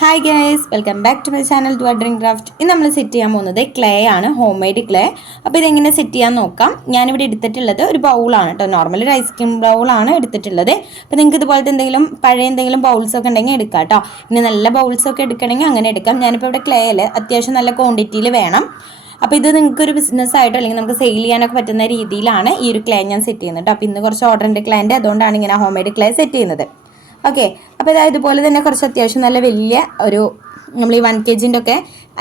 Hi guys, welcome back to my channel to drink craft. ഇന്ന് നമ്മൾ set ചെയ്യാൻ പോകുന്നത് ക്ലേ ആണ്, ഹോം മെയ്ഡ് ക്ലേ. അപ്പോൾ ഇതെങ്ങനെ സെറ്റ് ചെയ്യാൻ നോക്കാം. ഞാനിവിടെ എടുത്തിട്ടുള്ളത് ഒരു ബൗളാണ് കേട്ടോ, നോർമൽ ഒരു ഐസ്ക്രീം ബൗളാണ് എടുത്തിട്ടുള്ളത്. അപ്പോൾ നിങ്ങൾക്ക് ഇതുപോലത്തെ എന്തെങ്കിലും പഴയ എന്തെങ്കിലും ബൗൾസൊക്കെ ഉണ്ടെങ്കിൽ എടുക്കാം കേട്ടോ. ഇനി നല്ല ബൗൾസൊക്കെ എടുക്കണമെങ്കിൽ അങ്ങനെ എടുക്കാം. ഞാനിപ്പോൾ ഇവിടെ ക്ലേയിൽ അത്യാവശ്യം നല്ല ക്വാണ്ടിറ്റിയിൽ വേണം. അപ്പോൾ ഇത് നിങ്ങൾക്ക് ഒരു ബിസിനസ് ആയിട്ടോ അല്ലെങ്കിൽ നമുക്ക് സെയിൽ ചെയ്യാനൊക്കെ പറ്റുന്ന രീതിയിലാണ് ഈ ഒരു ക്ലേ ഞാൻ സെറ്റ് ചെയ്യുന്നത് കേട്ടോ. അപ്പോൾ ഇന്ന് കുറച്ച് ഓർഡർ ഉണ്ട് ക്ലേൻ്റെ, അതുകൊണ്ടാണ് ഇങ്ങനെ ഹോം മെയ്ഡ് ക്ലേ സെറ്റ് ചെയ്യുന്നത്. ഓക്കെ, അപ്പോൾ ഇതുപോലെ തന്നെ കുറച്ച് അത്യാവശ്യം നല്ല വലിയ ഒരു നമ്മൾ ഈ 1 kg ഒക്കെ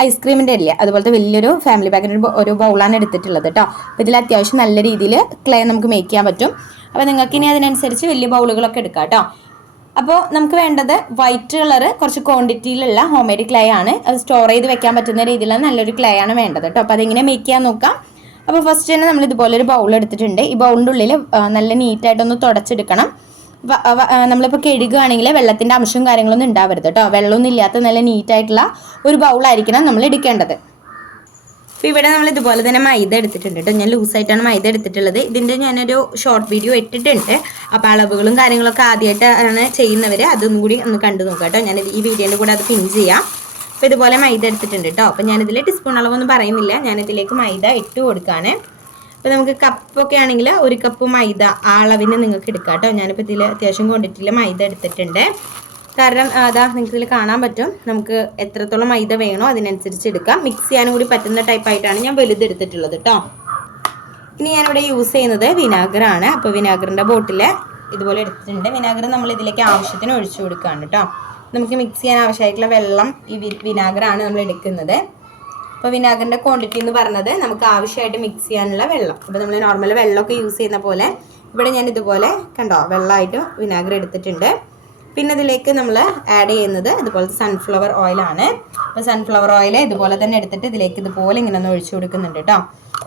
ഐസ്ക്രീമിൻ്റെ ഇല്ലേ, അതുപോലത്തെ വലിയൊരു ഫാമിലി പാക്കിൻ്റെ ഒരു ബൗളാണ് എടുത്തിട്ടുള്ളത് കേട്ടോ. അപ്പോൾ ഇതിൽ അത്യാവശ്യം നല്ല രീതിയിൽ ക്ലേ നമുക്ക് മേക്ക് ചെയ്യാൻ പറ്റും. അപ്പോൾ നിങ്ങൾക്ക് ഇനി അതിനനുസരിച്ച് വലിയ ബൗളുകളൊക്കെ എടുക്കാം കേട്ടോ. അപ്പോൾ നമുക്ക് വേണ്ടത് വൈറ്റ് കളറ് കുറച്ച് ക്വാണ്ടിറ്റിയിലുള്ള ഹോം മെയ്ഡ് ക്ലേ ആണ്. അത് സ്റ്റോർ ചെയ്ത് വെക്കാൻ പറ്റുന്ന രീതിയിലുള്ള നല്ലൊരു ക്ലേ ആണ് വേണ്ടത് കേട്ടോ. അപ്പോൾ അതെങ്ങനെ മേക്ക് ചെയ്യാൻ നോക്കാം. അപ്പോൾ ഫസ്റ്റ് തന്നെ നമ്മൾ ഇതുപോലെ ഒരു ബൗൾ എടുത്തിട്ടുണ്ട്. ഈ ബൗളിൻ്റെ ഉള്ളിൽ നല്ല നീറ്റായിട്ടൊന്ന് തുടച്ചെടുക്കണം. നമ്മളിപ്പോൾ കഴുകുകയാണെങ്കിൽ വെള്ളത്തിൻ്റെ അംശവും കാര്യങ്ങളൊന്നും ഉണ്ടാവരുത് കേട്ടോ. വെള്ളമൊന്നും ഇല്ലാത്ത നല്ല നീറ്റായിട്ടുള്ള ഒരു ബൗളായിരിക്കണം നമ്മൾ എടുക്കേണ്ടത്. അപ്പോൾ ഇവിടെ നമ്മൾ ഇതുപോലെ തന്നെ മൈദ എടുത്തിട്ടുണ്ട് കേട്ടോ. ഞാൻ ലൂസായിട്ടാണ് മൈദ എടുത്തിട്ടുള്ളത്. ഇതിൻ്റെ ഞാനൊരു ഷോർട്ട് വീഡിയോ ഇട്ടിട്ടുണ്ട്. അപ്പോൾ അളവുകളും കാര്യങ്ങളൊക്കെ ആദ്യമായിട്ടാണ് ചെയ്യുന്നവർ അതൊന്നും കൂടി ഒന്ന് കണ്ടു നോക്കാം കേട്ടോ. ഞാൻ ഈ വീഡിയോൻ്റെ കൂടെ അത് പിൻ ചെയ്യാം. അപ്പോൾ ഇതുപോലെ മൈദ എടുത്തിട്ടുണ്ട് കേട്ടോ. അപ്പോൾ ഞാനിതിൽ ടീസ്പൂൺ അളവൊന്നും പറയുന്നില്ല, ഞാനിതിലേക്ക് മൈദ ഇട്ട് കൊടുക്കുകയാണ്. അപ്പോൾ നമുക്ക് കപ്പൊക്കെ ആണെങ്കിൽ 1 കപ്പ് മൈദ ആ അളവിന് നിങ്ങൾക്ക് എടുക്കാം കേട്ടോ. ഞാനിപ്പോൾ ഇതിൽ അത്യാവശ്യം ക്വാണ്ടിറ്റിയിൽ മൈദ എടുത്തിട്ടുണ്ട്. കാരണം അതാ നിങ്ങൾക്ക് ഇതിൽ കാണാൻ പറ്റും, നമുക്ക് എത്രത്തോളം മൈദ വേണോ അതിനനുസരിച്ച് എടുക്കാം. മിക്സ് ചെയ്യാനും കൂടി പറ്റുന്ന ടൈപ്പായിട്ടാണ് ഞാൻ വലുതെടുത്തിട്ടുള്ളത് കേട്ടോ. ഇനി ഞാനിവിടെ യൂസ് ചെയ്യുന്നത് വിനാഗറാണ്. അപ്പോൾ വിനാഗറിൻ്റെ ബോട്ടിൽ ഇതുപോലെ എടുത്തിട്ടുണ്ട്. വിനാഗർ നമ്മൾ ഇതിലേക്ക് ആവശ്യത്തിന് ഒഴിച്ചു കൊടുക്കുകയാണ് കേട്ടോ. നമുക്ക് മിക്സ് ചെയ്യാൻ ആവശ്യമായിട്ടുള്ള വെള്ളം ഈ വിനാഗറാണ് നമ്മൾ എടുക്കുന്നത്. അപ്പോൾ വിനാഗറിൻ്റെ ക്വാണ്ടിറ്റി എന്ന് പറഞ്ഞത് നമുക്ക് ആവശ്യമായിട്ട് മിക്സ് ചെയ്യാനുള്ള വെള്ളം. അപ്പോൾ നമ്മൾ നോർമൽ വെള്ളമൊക്കെ യൂസ് ചെയ്യുന്ന പോലെ ഇവിടെ ഞാൻ ഇതുപോലെ കണ്ടോ വെള്ളമായിട്ട് വിനാഗർ എടുത്തിട്ടുണ്ട്. പിന്നെ ഇതിലേക്ക് നമ്മൾ ആഡ് ചെയ്യുന്നത് ഇതുപോലത്തെ സൺഫ്ലവർ ഓയിലാണ്. അപ്പോൾ സൺഫ്ലവർ ഓയിൽ ഇതുപോലെ തന്നെ എടുത്തിട്ട് ഇതിലേക്ക് ഇതുപോലെ ഇങ്ങനെ ഒന്ന് ഒഴിച്ചു കൊടുക്കുന്നുണ്ട് കേട്ടോ.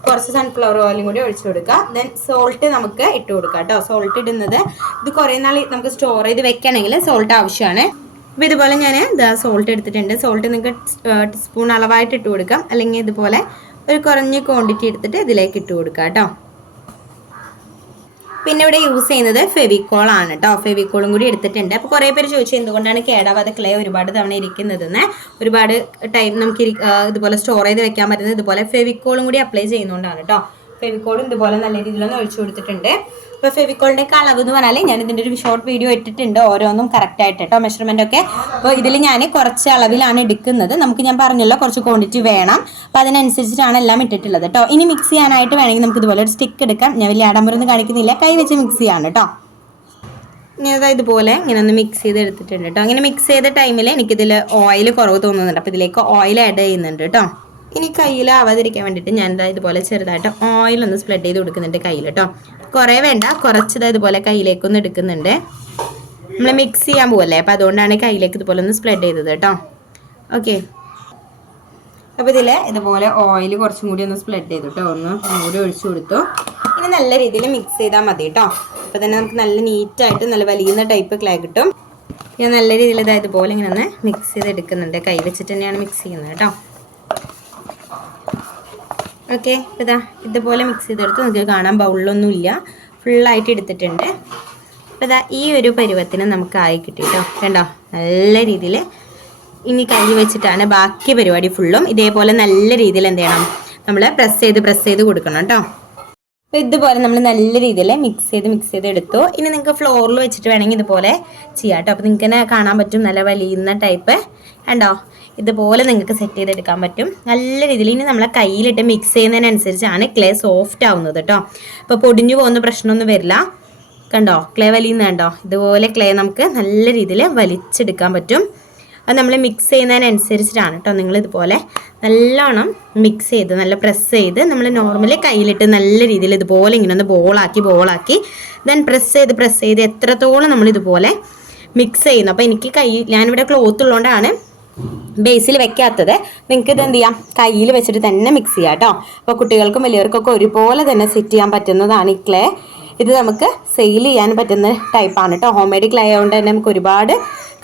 കുറച്ച് സൺഫ്ലവർ ഓയിലും കൂടി ഒഴിച്ചു കൊടുക്കുക. ദെൻ സോൾട്ട് നമുക്ക് ഇട്ട് കൊടുക്കാം കേട്ടോ. സോൾട്ട് ഇടുന്നത് ഇത് കുറേ നാൾ നമുക്ക് സ്റ്റോർ ചെയ്ത് വെക്കണമെങ്കിൽ സോൾട്ട് ആവശ്യമാണ്. അപ്പോൾ ഇതുപോലെ ഞാൻ സോൾട്ട് എടുത്തിട്ടുണ്ട്. സോൾട്ട് നിങ്ങൾക്ക് ടീസ്പൂൺ അളവായിട്ട് ഇട്ട് കൊടുക്കാം, അല്ലെങ്കിൽ ഇതുപോലെ ഒരു കുറഞ്ഞ ക്വാണ്ടിറ്റി എടുത്തിട്ട് ഇതിലേക്ക് ഇട്ട് കൊടുക്കാം കേട്ടോ. പിന്നെ ഇവിടെ യൂസ് ചെയ്യുന്നത് ഫെവിക്കോൾ ആണ് കേട്ടോ. ഫെവിക്കോളും കൂടി എടുത്തിട്ടുണ്ട്. അപ്പോൾ കുറേ പേര് ചോദിച്ചു എന്തുകൊണ്ടാണ് കേടാവാതെ ക്ലേ ഒരുപാട് തവണ ഇരിക്കുന്നതെന്ന്. ഒരുപാട് ടൈം നമുക്ക് ഇതുപോലെ സ്റ്റോർ ചെയ്ത് വെക്കാൻ പറ്റുന്നത് ഇതുപോലെ ഫെവിക്കോളും കൂടി അപ്ലൈ ചെയ്യുന്നതുകൊണ്ടാണ് കേട്ടോ. ഫെവിക്കോളും ഇതുപോലെ നല്ല രീതിയിലൊന്ന് ഒഴിച്ചു കൊടുത്തിട്ടുണ്ട്. ഇപ്പോൾ ഫെവിക്കോളിൻ്റെ ഒക്കെ അളവ് എന്ന് പറഞ്ഞാൽ ഞാൻ ഇതിൻ്റെ ഒരു ഷോർട്ട് വീഡിയോ ഇട്ടിട്ടുണ്ട്, ഓരോന്നും കറക്റ്റായിട്ട് കേട്ടോ മെഷർമെൻ്റ് ഒക്കെ. അപ്പോൾ ഇതിൽ ഞാൻ കുറച്ച് അളവിലാണ് എടുക്കുന്നത്. നമുക്ക് ഞാൻ പറഞ്ഞല്ലോ കുറച്ച് ക്വാണ്ടിറ്റി വേണം, അപ്പോൾ അതിനനുസരിച്ചിട്ടാണ് എല്ലാം ഇട്ടിട്ടുള്ളത് കേട്ടോ. ഇനി മിക്സ് ചെയ്യാനായിട്ട് വേണമെങ്കിൽ നമുക്ക് ഇതുപോലെ ഒരു സ്റ്റിക്ക് എടുക്കാം. ഞാൻ വലിയ ആഡംബരമൊന്നും കാണിക്കുന്നില്ല, കൈ വെച്ച് മിക്സ് ചെയ്യാണ് കേട്ടോ. ഇനി അതായത് ഇതുപോലെ ഇങ്ങനെ ഒന്ന് മിക്സ് ചെയ്ത് എടുത്തിട്ടുണ്ട് കേട്ടോ. അങ്ങനെ മിക്സ് ചെയ്ത ടൈമിൽ എനിക്കിതിൽ ഓയിൽ കുറവ് തോന്നുന്നുണ്ട്, അപ്പോൾ ഇതിലേക്ക് ഓയിൽ ആഡ് ചെയ്യുന്നുണ്ട് കേട്ടോ. ഇനി കയ്യിൽ ആവാതിരിക്കാൻ വേണ്ടിയിട്ട് ഞാൻ ഇതുപോലെ ചെറുതായിട്ട് ഓയിലൊന്ന് സ്പ്രെഡ് ചെയ്ത് കൊടുക്കുന്നുണ്ട് കയ്യിൽ കേട്ടോ. കുറേ വേണ്ട, കുറച്ച് ഇതുപോലെ കയ്യിലേക്കൊന്ന് എടുക്കുന്നുണ്ട്. നമ്മൾ മിക്സ് ചെയ്യാൻ പോവല്ലേ, അപ്പോൾ അതുകൊണ്ടാണ് കയ്യിലേക്ക് ഇതുപോലെ ഒന്ന് സ്പ്രെഡ് ചെയ്തത് കേട്ടോ. ഓക്കെ, അപ്പോൾ ഇതിൽ ഇതുപോലെ ഓയിൽ കുറച്ചും കൂടി ഒന്ന് സ്പ്രെഡ് ചെയ്തു കേട്ടോ. ഒന്ന് കൂടി ഒഴിച്ചു കൊടുത്തു. ഇനി നല്ല രീതിയിൽ മിക്സ് ചെയ്താൽ മതി കേട്ടോ. അപ്പോൾ തന്നെ നമുക്ക് നല്ല നീറ്റായിട്ട് നല്ല വലിയ ടൈപ്പ് ക്ലേ കിട്ടും. ഞാൻ നല്ല രീതിയിൽ ഇതുപോലെ ഇങ്ങനെ ഒന്ന് മിക്സ് ചെയ്ത് എടുക്കുന്നുണ്ട്. കൈ വെച്ചിട്ട് തന്നെയാണ് മിക്സ് ചെയ്യുന്നത് കേട്ടോ. ഓക്കെ, ഇതാ ഇതുപോലെ മിക്സ് ചെയ്തെടുത്ത് നിങ്ങൾക്ക് കാണാൻ ബൗളിലൊന്നുമില്ല, ഫുള്ളായിട്ട് എടുത്തിട്ടുണ്ട്. അപ്പോൾ ഇതാ ഈ ഒരു പരുവത്തിന് നമുക്ക് ആയി കിട്ടി കേട്ടോ. കണ്ടോ നല്ല രീതിയിൽ. ഇനി കൈ വെച്ചിട്ടാണ് ബാക്കി പരിപാടി ഫുള്ളും ഇതേപോലെ നല്ല രീതിയിൽ എന്ത് ചെയ്യണം, നമ്മൾ പ്രസ് ചെയ്ത് കൊടുക്കണം കേട്ടോ. അപ്പോൾ ഇതുപോലെ നമ്മൾ നല്ല രീതിയിൽ മിക്സ് ചെയ്ത് എടുത്തു. ഇനി നിങ്ങൾക്ക് ഫ്ലോറിൽ വെച്ചിട്ട് വേണമെങ്കിൽ ഇതുപോലെ ചെയ്യാം കേട്ടോ. അപ്പോൾ നിങ്ങൾക്ക് തന്നെ കാണാൻ പറ്റും നല്ല വലിയുന്ന ടൈപ്പ് കണ്ടോ. ഇതുപോലെ നിങ്ങൾക്ക് സെറ്റ് ചെയ്തെടുക്കാൻ പറ്റും നല്ല രീതിയിൽ. ഇനി നമ്മളെ കയ്യിലിട്ട് മിക്സ് ചെയ്യുന്നതിനനുസരിച്ചാണ് ക്ലേ സോഫ്റ്റ് ആവുന്നത് കേട്ടോ. അപ്പോൾ പൊടിഞ്ഞു പോകുന്ന പ്രശ്നമൊന്നും വരില്ല. കണ്ടോ ക്ലേ വലിയുന്ന കണ്ടോ. ഇതുപോലെ ക്ലേ നമുക്ക് നല്ല രീതിയിൽ വലിച്ചെടുക്കാൻ പറ്റും. അത് നമ്മൾ മിക്സ് ചെയ്യുന്നതിനനുസരിച്ചിട്ടാണ് കേട്ടോ. നിങ്ങൾ ഇതുപോലെ നല്ലോണം മിക്സ് ചെയ്ത് നല്ല പ്രസ് ചെയ്ത് നമ്മൾ നോർമലി കയ്യിലിട്ട് നല്ല രീതിയിൽ ഇതുപോലെ ഇങ്ങനെ ഒന്ന് ബോളാക്കി ദെൻ പ്രസ് ചെയ്ത് എത്രത്തോളം നമ്മൾ ഇതുപോലെ മിക്സ് ചെയ്യുന്നു. അപ്പോൾ എനിക്ക് ഞാനിവിടെ ക്ലോത്ത് ഉള്ളതുകൊണ്ടാണ് ബേസിൽ വെക്കാത്തത്. നിങ്ങൾക്ക് ഇത് എന്ത് ചെയ്യാം, കയ്യിൽ വെച്ചിട്ട് തന്നെ മിക്സ് ചെയ്യാം കേട്ടോ. അപ്പോൾ കുട്ടികൾക്കും വലിയവർക്കൊക്കെ ഒരുപോലെ തന്നെ സെറ്റ് ചെയ്യാൻ പറ്റുന്നതാണ് ഈ ക്ലേ. ഇത് നമുക്ക് സെയിൽ ചെയ്യാൻ പറ്റുന്ന ടൈപ്പാണ് കേട്ടോ. ഹോം മെയ്ഡ് ക്ലേ ആയതുകൊണ്ട് തന്നെ നമുക്ക് ഒരുപാട്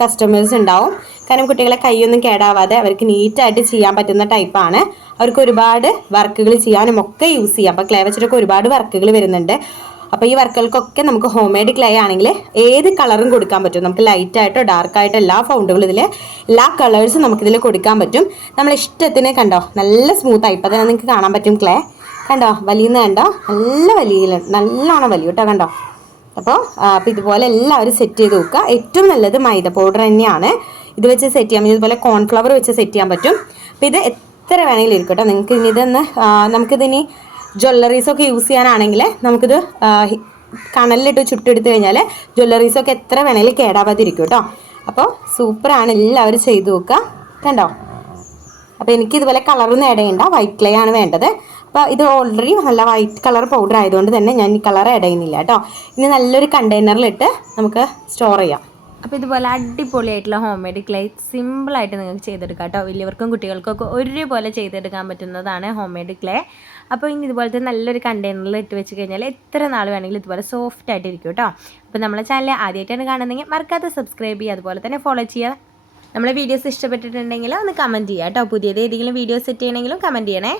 കസ്റ്റമേഴ്സ് ഉണ്ടാവും. കാരണം കുട്ടികളെ കൈയൊന്നും കേടാവാതെ അവർക്ക് നീറ്റായിട്ട് ചെയ്യാൻ പറ്റുന്ന ടൈപ്പാണ്. അവർക്ക് ഒരുപാട് വർക്കുകൾ ചെയ്യാനും ഒക്കെ യൂസ് ചെയ്യാം. അപ്പോൾ ക്ലേ വെച്ചിട്ടൊക്കെ ഒരുപാട് വർക്കുകൾ വരുന്നുണ്ട്. അപ്പോൾ ഈ വർക്കുകൾക്കൊക്കെ നമുക്ക് ഹോം മെയ്ഡ് ക്ലേ ആണെങ്കിൽ ഏത് കളറും കൊടുക്കാൻ പറ്റും. നമുക്ക് ലൈറ്റായിട്ടോ ഡാർക്കായിട്ടോ എല്ലാ ഫൗണ്ടുകളും ഇതിൽ എല്ലാ കളേഴ്സും നമുക്കിതിൽ കൊടുക്കാൻ പറ്റും. നമ്മൾ ഇഷ്ടത്തിന് കണ്ടോ നല്ല സ്മൂത്തായി. ഇപ്പോൾ തന്നെ നിങ്ങൾക്ക് കാണാൻ പറ്റും ക്ലേ കണ്ടോ വലിയുന്ന കണ്ടോ നല്ല നല്ലോണം വലിയ കേട്ടോ കണ്ടോ. അപ്പോൾ ഇതുപോലെ എല്ലാവരും സെറ്റ് ചെയ്ത് നോക്കുക. ഏറ്റവും നല്ലത് മൈദ പൗഡർ തന്നെയാണ്. ഇത് വെച്ച് സെറ്റ് ചെയ്യാൻ പറ്റും. ഇതുപോലെ കോൺഫ്ലവർ വെച്ച് സെറ്റ് ചെയ്യാൻ പറ്റും. അപ്പോൾ ഇത് എത്ര വേണമെങ്കിലും ഇരിക്കും കേട്ടോ. നിങ്ങൾക്ക് ഇനി ഇതൊന്ന് നമുക്കിതിനി ജ്വല്ലറീസൊക്കെ യൂസ് ചെയ്യാനാണെങ്കിൽ നമുക്കിത് കണലിലിട്ട് ചുട്ടെടുത്ത് കഴിഞ്ഞാൽ ജ്വല്ലറീസൊക്കെ എത്ര വേണമെങ്കിലും കേടാവാതിരിക്കും കേട്ടോ. അപ്പോൾ സൂപ്പറാണ്, എല്ലാവരും ചെയ്ത് നോക്കുക കണ്ടോ. അപ്പോൾ എനിക്കിതുപോലെ കളറൊന്നും ആഡ് ചെയ്യണ്ട, വൈറ്റ് ക്ലേ ആണ് വേണ്ടത്. അപ്പോൾ ഇത് ഓൾറെഡി നല്ല വൈറ്റ് കളർ പൗഡർ ആയതുകൊണ്ട് തന്നെ ഞാൻ ഈ കളർ ആഡ് ചെയ്യുന്നില്ല കേട്ടോ. ഇനി നല്ലൊരു കണ്ടെയ്നറിലിട്ട് നമുക്ക് സ്റ്റോർ ചെയ്യാം. അപ്പോൾ ഇതുപോലെ അടിപൊളിയായിട്ടുള്ള ഹോം മെയ്ഡ് ക്ലേ സിമ്പിളായിട്ട് നിങ്ങൾക്ക് ചെയ്തെടുക്കാം കേട്ടോ. വലിയവർക്കും കുട്ടികൾക്കൊക്കെ ഒരുപോലെ ചെയ്തെടുക്കാൻ പറ്റുന്നതാണ് ഹോം മെയ്ഡ് ക്ലേ. അപ്പോൾ ഇനി ഇതുപോലത്തെ നല്ലൊരു കണ്ടെയ്നറിൽ ഇട്ട് വെച്ച് കഴിഞ്ഞാൽ എത്ര നാൾ വേണമെങ്കിലും ഇതുപോലെ സോഫ്റ്റ് ആയിട്ടിരിക്കും കേട്ടോ. അപ്പോൾ നമ്മളെ ചാനൽ ആദ്യമായിട്ടാണ് കാണുന്നതെങ്കിൽ മറക്കാതെ സബ്സ്ക്രൈബ് ചെയ്യുക, അതുപോലെ തന്നെ ഫോളോ ചെയ്യുക. നമ്മളെ വീഡിയോസ് ഇഷ്ടപ്പെട്ടിട്ടുണ്ടെങ്കിൽ ഒന്ന് കമൻറ്റ് ചെയ്യുക കേട്ടോ. പുതിയത് ഏതെങ്കിലും വീഡിയോസ് സെറ്റ് ചെയ്യണമെങ്കിലും കമൻറ്റ് ചെയ്യണേ.